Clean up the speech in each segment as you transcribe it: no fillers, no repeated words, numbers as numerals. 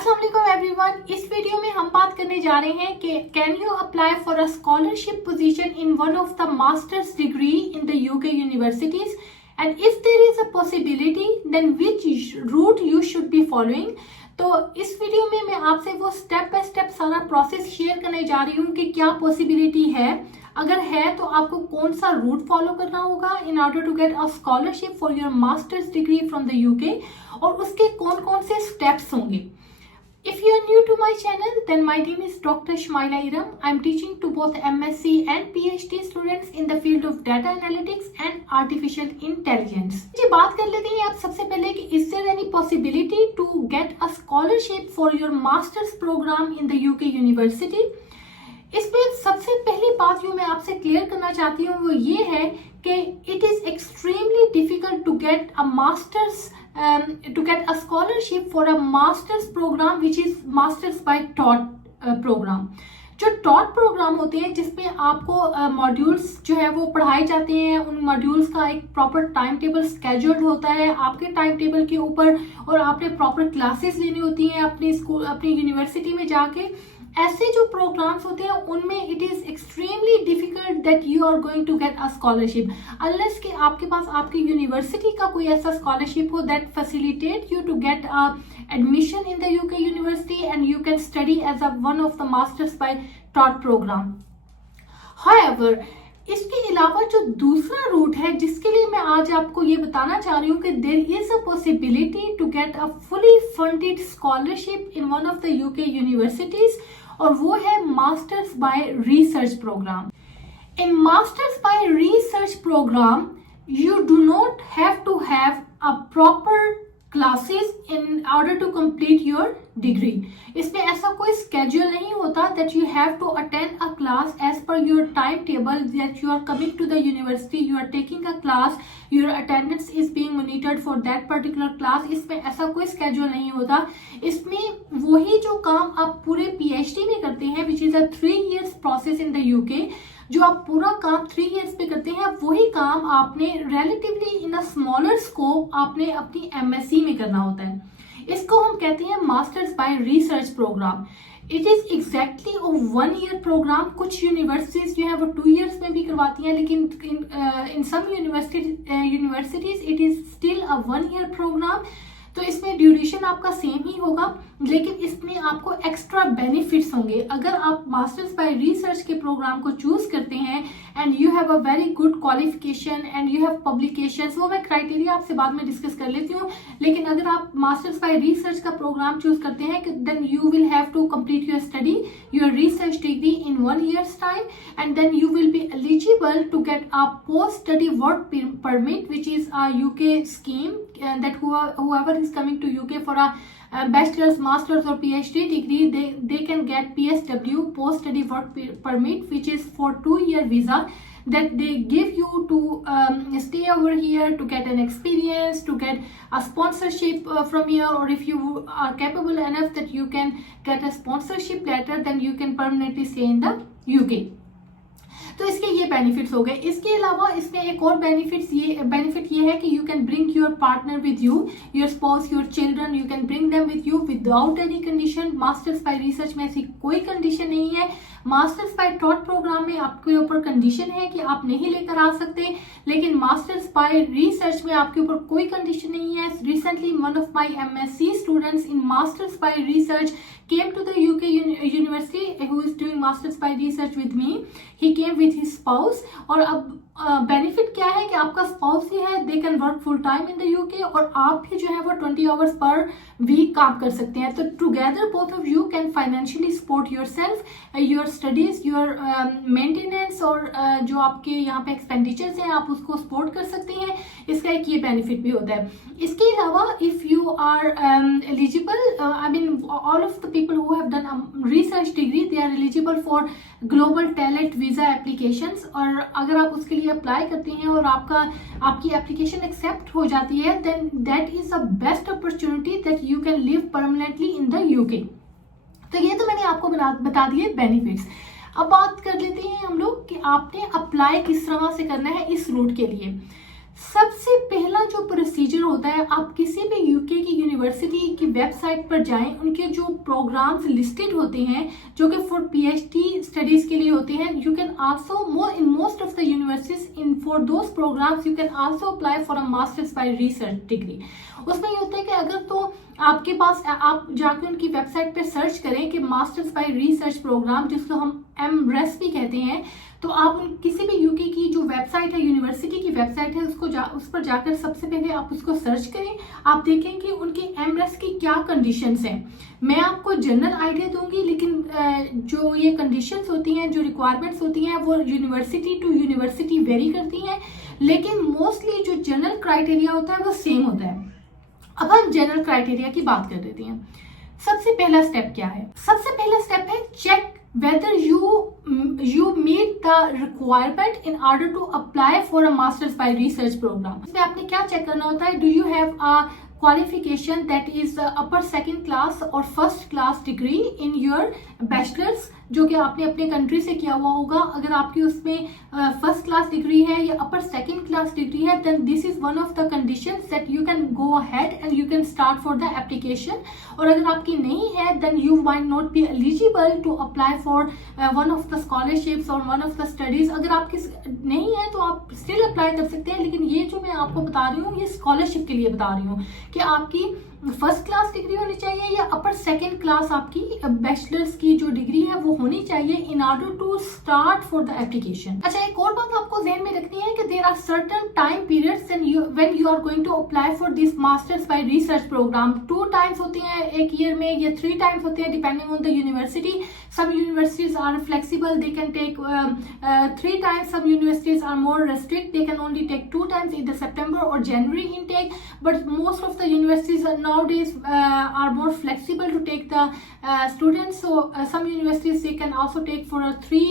अस्सलाम वालेकुम एवरीवन। इस वीडियो में हम बात करने जा रहे हैं कि can you apply for a scholarship position in one of the masters degree in the UK universities and if there is a possibility then which route you should be following. तो इस वीडियो में मैं आपसे वो step by step सारा process share करने जा रही हूँ कि क्या पॉसिबिलिटी है, अगर है तो आपको कौन सा रूट फॉलो करना होगा in order to get a scholarship for your masters degree from the UK, और उसके कौन कौन से स्टेप्स होंगे। If you are new to my channel, then my name is Dr. Shmaila Iram. I am teaching to both MSc and PhD students in the field of data analytics and artificial intelligence. जी बात कर लेते हैं आप सबसे पहले कि is there any possibility to get a scholarship for your master's program in the UK university? इसमें सबसे पहली बात जो मैं आपसे क्लियर करना चाहती हूँ वो ये है कि it is extremely difficult to get a master's to get a scholarship for a master's program which is masters by taught program। जो टॉट प्रोग्राम होते हैं जिसमें आपको मॉड्यूल्स जो है वो पढ़ाए जाते हैं, उन मॉड्यूल्स का एक प्रॉपर टाइम टेबल स्केड्यूल्ड होता है आपके टाइम टेबल के ऊपर, और आपने प्रॉपर क्लासेस लेनी होती हैं अपनी स्कूल अपनी यूनिवर्सिटी में जाके। ऐसे जो प्रोग्राम्स होते हैं उनमें it is extremely difficult that you are going to get a scholarship unless कि आपके पास आपकी यूनिवर्सिटी का कोई ऐसा स्कॉलरशिप हो that facilitate you to get a admission in the UK university and you can study as a one of the masters by taught program. However, इसके अलावा जो दूसरा रूट है जिसके लिए मैं आज आपको ये बताना चाह रही हूँ कि there is a possibility to get a fully funded scholarship in one of the UK universities, और वो है Masters by Research program. In Masters by Research program, you do not have to have a proper classes in order to complete your degree. इसमें ऐसा कोई schedule नहीं होता that you have to attend a class as per your timetable, that you are coming to the university, you are taking a class, your attendance is being monitored for that particular class. इसमें ऐसा कोई schedule नहीं होता। इसमें वही जो काम आप पूरे PhD में करते हैं which is a 3 years process in the UK, जो आप पूरा काम 3 इयर्स पे करते हैं वही काम आपने relatively in a smaller scope आपने अपनी MSc में करना होता है। इसको हम कहते हैं masters by research program. It is exactly 1 year program. कुछ यूनिवर्सिटीज जो है वो 2 इयर्स में भी करवाती हैं, लेकिन in some universities it is still a 1 year program. तो इसमें ड्यूरेशन आपका सेम ही होगा, लेकिन इसमें आपको एक्स्ट्रा बेनिफिट्स होंगे अगर आप मास्टर्स बाय रिसर्च के प्रोग्राम को चूज करते हैं and you have a very good qualification and you have publications. वो मैं क्राइटेरिया आपसे बाद में डिस्कस कर लेती हूँ, लेकिन अगर आप मास्टर्स बाय रिसर्च का प्रोग्राम चूज करते हैं then you will have to complete your study your research degree in 1 years time and then you will be eligible to get a post study work permit which is a UK scheme that whoever is coming to UK for a bachelor's, master's or PhD degree, they can get PSW, post study work permit, which is for 2-year visa that they give you to stay over here to get an experience, to get a sponsorship from here, or if you are capable enough that you can get a sponsorship letter, then you can permanently stay in the UK. तो इसके ये benefits हो गए। इसके अलावा इसमें एक और बेनिफिट ये है कि you can bring your partner with you, your spouse, your children, you can bring them with you without any condition. Masters by research में ऐसी कोई कंडीशन नहीं है। मास्टर्स बाय टॉट प्रोग्राम में आपके ऊपर कंडीशन है कि आप नहीं लेकर आ सकते, लेकिन मास्टर्स बाय रिसर्च में आपके ऊपर कोई कंडीशन नहीं है। Recently one of my MSc students in masters by research came to the UK university who is doing masters by research with me. He came with his spouse, और अब benefit क्या है कि आपका स्पाउस ही है, they can work full time in the UK, और आप भी जो है वो 20 आवर्स पर वीक काम कर सकते हैं। तो together both of you can financially support your self, your studies, your maintenance, और जो आपके यहाँ पे एक्सपेंडिचर्स हैं आप उसको सपोर्ट कर सकते हैं। इसका एक ये बेनिफिट भी होता है। इसके अलावा if you are eligible, I mean all of the people who have done a research degree, they are eligible for global talent visa applications, और अगर आप उसके लिए अप्लाई करते हैं और आपकी एप्लीकेशन एक्सेप्ट हो जाती है then that is the best opportunity that you can live permanently in the UK। तो ये तो मैंने आपको बता दिए बेनिफिट्स। अब बात कर लेते हैं हम लोग कि आपने अप्लाई किस तरह से करना है इस रूट के लिए। सबसे पहला जो प्रोसीजर होता है, आप किसी भी यूके की यूनिवर्सिटी की वेबसाइट पर जाएं, उनके जो प्रोग्राम्स लिस्टेड होते हैं जो कि फॉर पीएचडी स्टडीज के लिए होते हैं, you can also in most of the universities in for those programs you can also apply for a masters by research degree. उसमें ये होता है कि अगर तो आपके पास, आप जाके उनकी वेबसाइट पे सर्च करें कि मास्टर्स बाय रिसर्च प्रोग्राम, जिसको हम एमरेस भी कहते हैं, तो आप किसी भी यूके की जो वेबसाइट है, यूनिवर्सिटी की वेबसाइट है, उस पर जाकर सबसे पहले आप उसको सर्च करें। आप देखें कि उनके एमरेस की क्या कंडीशंस हैं। मैं आपको जनरल आइडिया दूंगी, लेकिन जो ये कंडीशंस होती हैं, जो रिक्वायरमेंट्स होती हैं, वो यूनिवर्सिटी टू यूनिवर्सिटी वेरी करती हैं, लेकिन मोस्टली जो जनरल क्राइटेरिया होता है वो सेम होता है। अब हम जनरल क्राइटेरिया की बात कर लेते हैं। सबसे पहला स्टेप क्या है? सबसे पहला स्टेप है check whether you meet the requirement in order to apply for a masters by research program। इसमें आपने क्या चेक करना होता है? Do you have a qualification that is upper second class or first class degree in your bachelor's, जो कि आपने अपने कंट्री से किया हुआ होगा। अगर आपकी उसमें फर्स्ट क्लास डिग्री है या अपर सेकंड क्लास डिग्री है, then this is one of the conditions that you can go ahead and you can start for the application. और अगर आपकी नहीं है, then you might not be eligible to apply for one of the scholarships और one of the studies. अगर आपकी नहीं है तो आप स्टिल अप्लाई कर सकते हैं, लेकिन ये जो मैं आपको बता रही हूँ, ये स्कॉलरशिप के लिए बता रही हूँ कि आपकी फर्स्ट क्लास डिग्री होनी चाहिए या अपर सेकंड क्लास आपकी बैचलर्स की जो डिग्री है वो होनी चाहिए in order to start for the application. अच्छा, एक और बात आपको ध्यान में रखनी है कि there are certain time periods when you are going to apply for this masters by research program. 2 times होती हैं एक ईयर में, या 3 टाइम्स होते हैं depending on the university. Some universities are flexible, they can take 3 times. Some universities are more restrict, they can only take 2 times, either September or January intake, but most of the universities nowadays are more flexible to take the students, so some universities they can also take for 3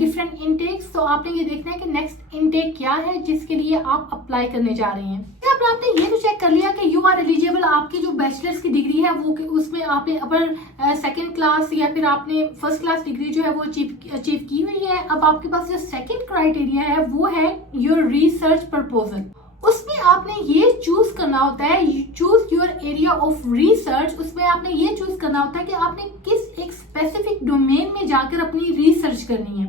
different intakes। तो आपने ये देखना है कि next intake क्या है जिसके लिए आप अप्लाई करने जा रहे हैं। अब आपने ये तो चेक कर लिया कि यू आर एलिजिबल, आपकी जो बैचलर्स की डिग्री है वो उसमें आपने अपर सेकंड क्लास या फिर आपने फर्स्ट क्लास डिग्री जो है वो अचीव की हुई है। अब आपके पास जो सेकंड क्राइटेरिया है वो है योर रिसर्च प्रपोजल। उसमें आपने ये चूज करना होता है, choose your area of research. उसमें आपने ये चूज करना होता है कि आपने किस एक स्पेसिफिक डोमेन में जाकर अपनी रिसर्च करनी है।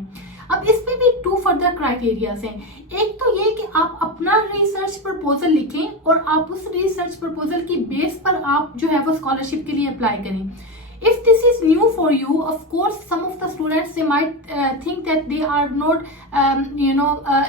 अब इसमें भी 2 फर्दर क्राइटेरियाज हैं। एक तो ये कि आप अपना रिसर्च प्रपोजल लिखें और आप उस रिसर्च प्रपोजल की बेस पर आप जो है वो स्कॉलरशिप के लिए अप्लाई करें। If this is new for you, of course, some of the students they might think that they are not,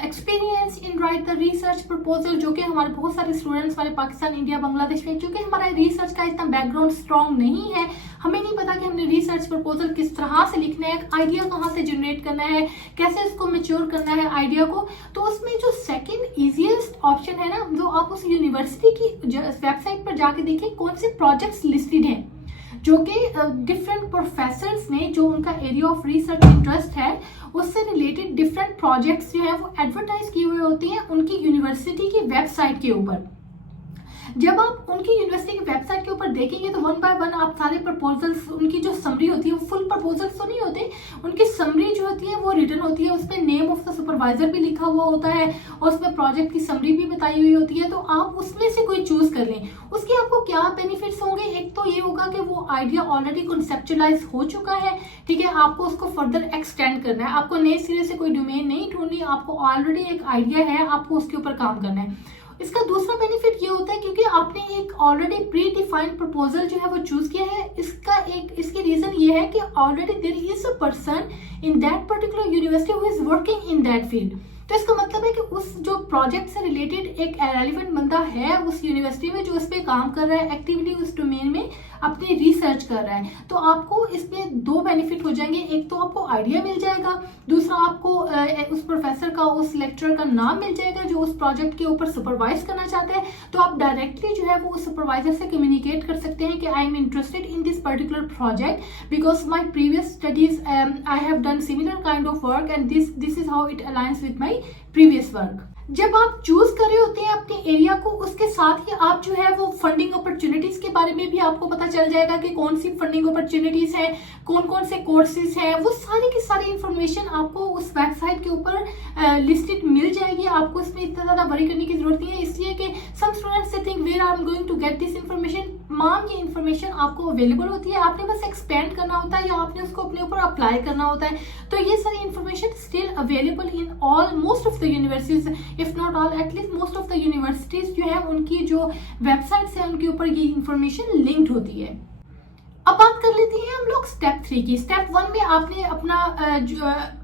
experienced in write the research proposal। जो कि हमारे बहुत सारे स्टूडेंट्स हमारे पाकिस्तान, इंडिया, बांग्लादेश में, क्योंकि हमारा रिसर्च का इतना बैकग्राउंड स्ट्रॉन्ग नहीं है, हमें नहीं पता कि हमने रिसर्च प्रपोजल किस तरह से लिखना है, आइडिया कहाँ से जनरेट करना है, कैसे इसको मेच्योर करना है आइडिया को। तो उसमें जो सेकेंड इजीएस्ट ऑप्शन है ना, जो आप उस यूनिवर्सिटी की वेबसाइट पर जाके देखें कौन से प्रोजेक्ट्स लिस्टेड हैं, जो कि डिफरेंट प्रोफेसर्स ने, जो उनका एरिया ऑफ रिसर्च इंटरेस्ट है उससे रिलेटेड डिफरेंट प्रोजेक्ट्स जो है वो एडवर्टाइज किए हुए होती हैं उनकी यूनिवर्सिटी की वेबसाइट के ऊपर। जब आप उनकी यूनिवर्सिटी की वेबसाइट के ऊपर देखेंगे तो 1 बाय 1 आप सारे प्रपोजल्स, उनकी जो समरी होती है वो फुल प्रपोजल्स तो नहीं होते, उनकी समरी जो होती है वो रिटन होती है, उसमें नेम ऑफ द सुपरवाइजर भी लिखा हुआ होता है और उसमें प्रोजेक्ट की समरी भी बताई हुई होती है। तो आप उसमें से कोई चूज कर लें। उसके आपको क्या बेनिफिट्स होंगे? एक तो ये होगा कि वो आइडिया ऑलरेडी कॉन्सेप्चुलाइज हो चुका है, ठीक है, आपको उसको फर्दर एक्सटेंड करना है, आपको नए सिरे से कोई डोमेन नहीं ढूंढनी, आपको ऑलरेडी एक आइडिया है, आपको उसके ऊपर काम करना है। इसका दूसरा बेनिफिट ये होता है क्योंकि आपने एक ऑलरेडी प्री डिफाइंड प्रपोजल जो है वो चूज किया है। इसकी रीजन ये है कि already there is a person in that particular university who is working in that field. तो इसका मतलब है कि उस जो प्रोजेक्ट से रिलेटेड एक रेलेवेंट बंदा है उस यूनिवर्सिटी में जो इस पे काम कर रहा है, एक्टिवली उस डोमेन में अपनी रिसर्च कर रहा है। तो आपको इसमें 2 बेनिफिट हो जाएंगे, एक तो आपको आइडिया मिल जाएगा, दूसरा आपको उस प्रोफेसर का, उस लेक्चरर का नाम मिल जाएगा जो उस प्रोजेक्ट के ऊपर सुपरवाइज करना चाहते हैं। तो आप डायरेक्टली जो है वो उस सुपरवाइजर से कम्युनिकेट कर सकते हैं कि I am interested in this particular project because my previous studies I have done similar kind of work and this is how it aligns with my previous work। जब आप चूज कर रहे होते हैं अपने एरिया को, उसके साथ ही आप जो है वो फंडिंग अपॉर्चुनिटीज के बारे में भी आपको पता चल जाएगा कि कौन सी फंडिंग अपॉर्चुनिटीज हैं, कौन कौन से कोर्सेज हैं, वो सारी की सारी इंफॉर्मेशन आपको उस वेबसाइट के ऊपर लिस्टेड मिल जाएगी। आपको इसमें इतना ज्यादा वरी करने की जरूरत नहीं है, इसलिए कि सम स्टूडेंट्स से think where I am going to get this information. माम ये इन्फॉर्मेशन आपको अवेलेबल होती है, आपने बस एक्सपेंड करना होता है या आपने उसको अपने ऊपर अप्लाई करना होता है। तो ये सारी information still available in all most of the universities, if not all at least most of the universities जो है उनकी जो वेबसाइट्स है उनके ऊपर ये इन्फॉर्मेशन लिंक्ड होती है। अब बात कर लेते हैं हम लोग स्टेप 3 की। स्टेप 1 में आपने अपना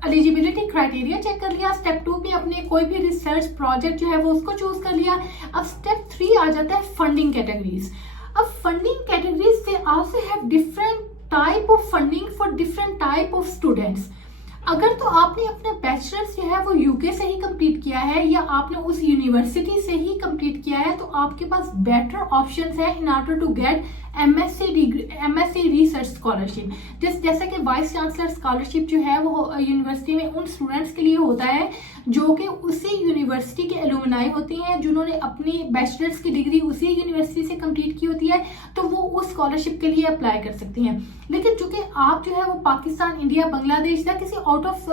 एलिजिबिलिटी क्राइटेरिया चेक कर लिया, स्टेप 2 में अपने कोई भी रिसर्च प्रोजेक्ट जो है वो उसको चूज कर लिया। अब स्टेप 3 आ जाता है फंडिंग कैटेगरीज। अब फंडिंग कैटेगरीज से also have different type of funding for different type of students. अगर तो आपने अपना बैचलर्स जो है वो यूके से ही कंप्लीट किया है या आपने उस यूनिवर्सिटी से ही कंप्लीट किया है, तो आपके पास बेटर ऑप्शंस है in order to get MSc research scholarship. जैसा कि वाइस चांसलर स्कॉलरशिप जो है वो यूनिवर्सिटी में उन स्टूडेंट्स के लिए होता है जो कि उसी यूनिवर्सिटी के एलुमनाई होती हैं, जिन्होंने अपनी बैचलर्स की डिग्री उसी यूनिवर्सिटी से कंप्लीट की होती है, तो वो उस स्कॉलरशिप के लिए अप्लाई कर सकती हैं। लेकिन चूंकि आप जो है वो पाकिस्तान, इंडिया, बांग्लादेश या किसी आउट ऑफ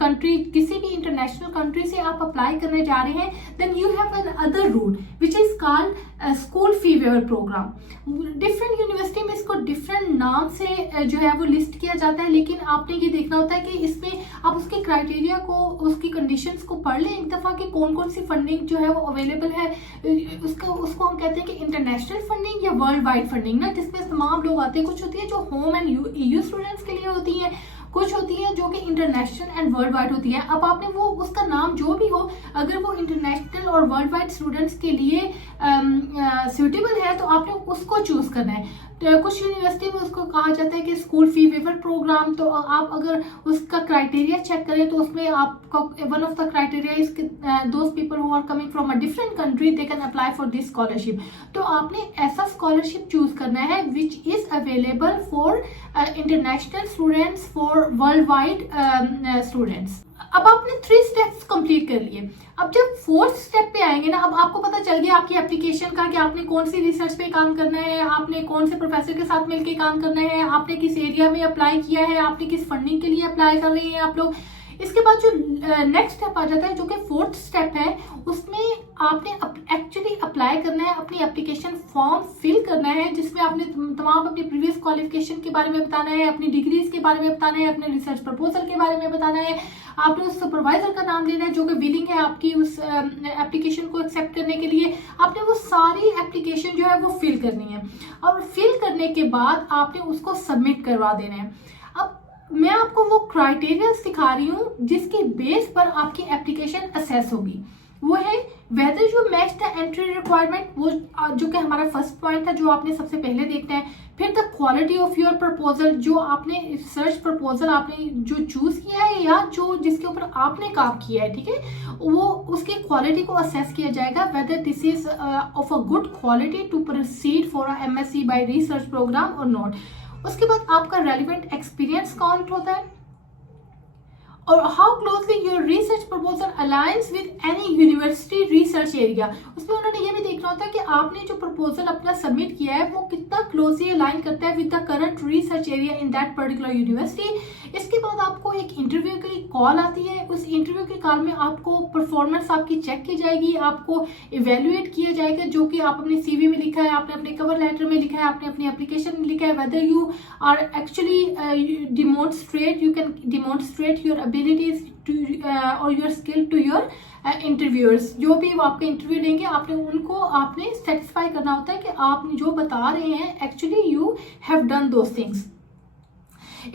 कंट्री, किसी भी इंटरनेशनल कंट्री से आप अप्लाई करने जा रहे हैं, then you have an other route which is called school fee waiver program. Different university में इसको डिफरेंट नाम से जो है वो लिस्ट किया जाता है, लेकिन आपने ये देखना होता है कि इसमें आप उसके क्राइटेरिया को, उसकी कंडीशंस को पढ़ लें एक दफा कि कौन कौन सी फंडिंग जो है वो अवेलेबल है। उसको हम कहते हैं कि इंटरनेशनल फंडिंग या वर्ल्ड वाइड फंडिंग ना, जिसमें तमाम लोग आते हैं। कुछ होती है जो होम एंड ईयू स्टूडेंट्स के लिए होती है, कुछ होती है जो कि इंटरनेशनल एंड वर्ल्ड वाइड होती है। अब आपने वो उसका नाम जो भी हो, अगर वो इंटरनेशनल और वर्ल्ड वाइड स्टूडेंट्स के लिए सूटेबल है तो आपने उसको चूज करना है। तो कुछ यूनिवर्सिटी में उसको कहा जाता है कि स्कूल फी वेवर प्रोग्राम। तो आप अगर उसका क्राइटेरिया चेक करें तो उसमें आपका one of the criteria is those people who are coming from a different country they can apply for this scholarship. तो आपने ऐसा स्कॉलरशिप चूज करना है which is available for international students, for world wide students. अब आपने 3 steps complete कर लिए। अब जब 4th स्टेप पे आएंगे ना, अब आपको पता चल गया आपकी एप्लीकेशन का कि आपने कौन सी रिसर्च पे काम करना है, आपने कौन से प्रोफेसर के साथ मिलकर काम करना है, आपने किस एरिया में अप्लाई किया है, आपने किस फंडिंग के लिए अप्लाई कर रहे हैं आप लोग। इसके बाद जो नेक्स्ट स्टेप आ जाता है जो कि 4th स्टेप है, उसमें आपने एक्चुअली अप्लाई करना है, अपनी एप्लीकेशन फॉर्म फिल करना है, जिसमें आपने तमाम अपनी प्रीवियस क्वालिफिकेशन के बारे में बताना है, अपनी डिग्रीज के बारे में बताना है, अपने रिसर्च प्रपोजल के बारे में बताना है। आपने उस सुपरवाइजर का नाम लेना है जो कि विलिंग है आपकी उस एप्लीकेशन को एक्सेप्ट करने के लिए। आपने वो सारी एप्लीकेशन जो है वो फिल करनी है और फिल करने के बाद आपने उसको सबमिट करवा देना है। अब मैं आपको वो क्राइटेरिया सिखा रही हूँ जिसके बेस पर आपकी एप्लीकेशन असेस होगी। वो है whether you match the entry requirement, वो जो कि हमारा फर्स्ट पॉइंट था जो आपने सबसे पहले देखना है। फिर the quality of your proposal, जो आपने रिसर्च प्रपोजल आपने जो चूज किया है या जो जिसके ऊपर आपने काम किया है, ठीक है, वो उसकी क्वालिटी को असेस किया जाएगा whether this is of a good quality to proceed for a MSc by research program और नॉट। उसके बाद आपका रेलिवेंट एक्सपीरियंस काउंट होता है और how closely your research proposal aligns with any university research area. उसमें उन्होंने ये भी देखना होता है कि आपने जो प्रपोजल अपना सबमिट किया है वो कितना क्लोजली अलाइन करता है with the current research area in that particular university. इसके बाद आपको एक इंटरव्यू की कॉल आती है। उस इंटरव्यू के कॉल में आपको परफॉर्मेंस आपकी चेक की जाएगी, आपको इवेल्युएट किया जाएगा जो कि आप अपने CV में लिखा है, आपने अपने कवर लेटर में लिखा है, आपने अपनी एप्लीकेशन में लिखा है, whether you are actually demonstrate, you can demonstrate your abilities to or your skill to your interviewers। जो भी वो आपका इंटरव्यू लेंगे आपने सेटिस्फाई करना होता है कि आप जो बता रहे हैं actually you have done those things.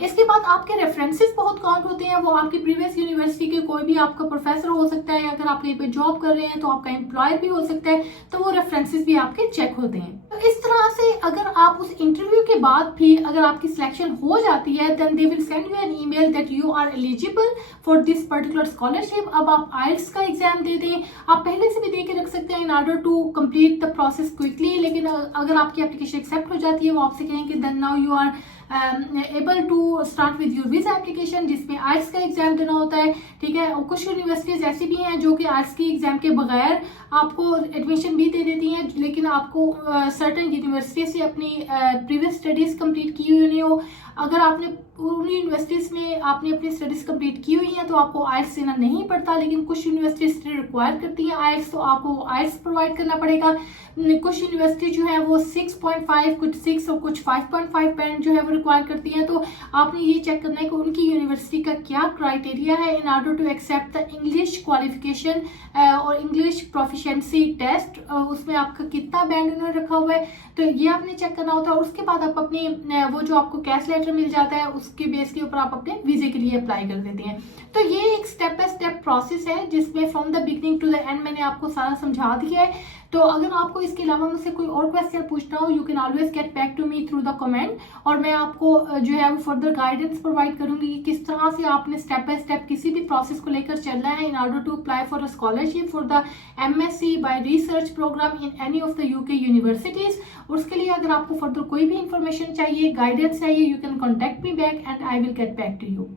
इसके बाद आपके रेफरेंसेस बहुत काउंट होते हैं। वो आपकी प्रीवियस यूनिवर्सिटी के कोई भी आपका प्रोफेसर हो सकता है, अगर आप कहीं पे जॉब कर रहे हैं तो आपका एम्प्लॉयर भी हो सकता है, तो वो रेफरेंसेस भी आपके चेक होते हैं। तो इस तरह से अगर आप उस इंटरव्यू के बाद भी अगर आपकी सिलेक्शन हो जाती है then they will send you an email that you are eligible for this particular scholarship. अब आप IELTS का एग्जाम दे दें, आप पहले से भी दे के रख सकते हैं in order to complete the process quickly. लेकिन अगर आपकी एप्लीकेशन एक्सेप्ट हो जाती है, वो आपसे कहेंगे then now you are able to start with your visa application, जिसमें आइट्स का एग्जाम देना होता है, ठीक है। और कुछ यूनिवर्सिटीज ऐसी भी हैं जो कि आइट्स की एग्जाम के बगैर आपको एडमिशन भी दे देती हैं, लेकिन आपको सर्टेन यूनिवर्सिटी से अपनी प्रीवियस स्टडीज कंप्लीट की हुई नहीं हो। अगर आपने उन यूनिवर्सिटीज में आपने अपनी स्टडीज कंप्लीट की हुई है तो आपको आइट्स देना नहीं पड़ता, लेकिन कुछ यूनिवर्सिटीज रिक्वायर करती हैं आइट्स, तो आपको आइट्स प्रोवाइड करना पड़ेगा। कुछ यूनिवर्सिटी जो है वो 6.5, कुछ 6 और कुछ 5.5 बैंड जो है वो रिक्वायर करती हैं। तो आपने ये चेक करना है कि उनकी यूनिवर्सिटी का क्या क्राइटेरिया है in order to accept the English qualification और इंग्लिश प्रोफिशिएंसी टेस्ट, उसमें आपका कितना बैंड उन्होंने रखा हुआ है, तो ये आपने चेक करना होता है। और उसके बाद आप अपनी वो जो आपको कैश लेटर मिल जाता है उसके बेस के ऊपर आप अपने वीजे के लिए अप्लाई कर देते हैं। तो ये एक स्टेप बाय स्टेप प्रोसेस है जिसमें from the beginning to the end मैंने आपको सारा समझा दिया है। तो अगर आपको इसके अलावा मुझसे कोई और क्वेश्चन पूछना हो, you can always get back to me through the comment, और मैं आपको जो है वो फर्दर गाइडेंस प्रोवाइड करूंगी कि किस तरह से आपने स्टेप बाय स्टेप किसी भी प्रोसेस को लेकर चलना है in order to apply for a scholarship for the MSc by research program in any of the UK universities. उसके लिए अगर आपको फर्दर कोई भी इंफॉर्मेशन चाहिए, गाइडेंस चाहिए, you can contact me back and I will get back to you.